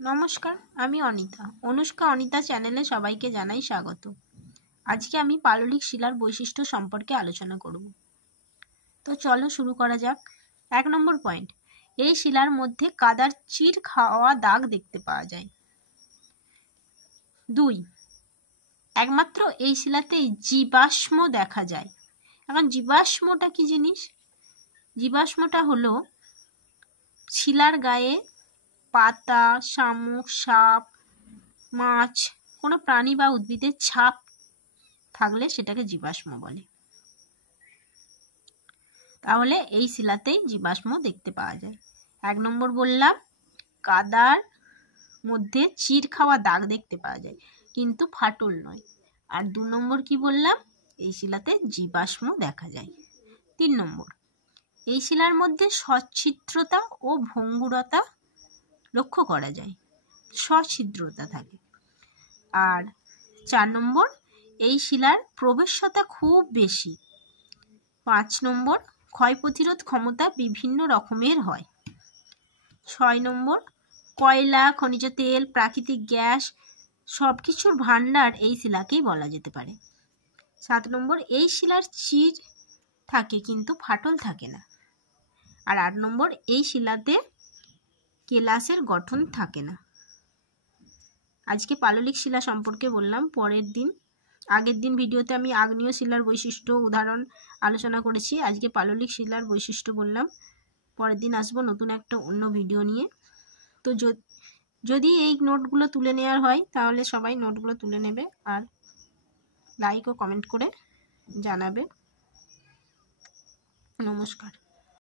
নমস্কার, আমি অনিতা। অনুষ্কা অনিতা চ্যানেলে সবাইকে জানাই স্বাগত। আজকে আমি পাললিক শিলার বৈশিষ্ট্য সম্পর্কে আলোচনা করব। তো চলো শুরু করা যাক। 1 নম্বর পয়েন্ট, এই শিলার মধ্যে কাদার চির খাওয়া দাগ দেখতে পাওয়া যায়। 2, একমাত্র এই শিলাতেই জীবাশ্ম দেখা যায়। এখন জীবাশ্মটা কি জিনিস? জীবাশ্মটা হলো শিলার গায়ে পাতা, শামুক, সাপ, মাছ, কোনো প্রাণী বা উদ্ভিদের ছাপ থাকলে সেটাকে জীবাশ্ম বলে। তাহলে এই শিলাতেই জীবাশ্ম দেখতে পাওয়া যায়। 1 নম্বর বললাম কাদার মধ্যে চির খাওয়া দাগ দেখতে পাওয়া যায়, কিন্তু ফাটল নয়। আর 2 নম্বর কি বললাম? এই শিলাতে জীবাশ্ম দেখা যায়। 3 নম্বর, এই শিলার মধ্যে সচ্ছিদ্রতা ও ভঙ্গুরতা লক্ষ্য করা যায়, সচ্ছিদ্রতা থাকে। আর 4 নম্বর, এই শিলার প্রবেশ্যতা খুব বেশি। 5 নম্বর, ক্ষয় প্রতিরোধ ক্ষমতা বিভিন্ন রকমের হয়। 6 নম্বর, কয়লা, খনিজ তেল, প্রাকৃতিক গ্যাস সবকিছুর ভাণ্ডার এই শিলাকেই বলা যেতে পারে। 7 নম্বর, এই শিলার চির থাকে কিন্তু ফাটল থাকে না। আর 8 নম্বর, এই শিলাতে কেলাসের গঠন থাকে না। আজকে পাললিক শিলা সম্পর্কে বললাম। আগের দিন ভিডিওতে আমি আগ্নেয় শিলার বৈশিষ্ট্য উদাহরণ আলোচনা করেছি। আজকে পাললিক শিলার বৈশিষ্ট্য বললাম। পরের দিন আসবো নতুন একটা অন্য ভিডিও নিয়ে। তো যদি এই নোটগুলো তুলে নেওয়ার হয় তাহলে সবাই নোটগুলো তুলে নেবে আর লাইক ও কমেন্ট করে জানাবে। নমস্কার।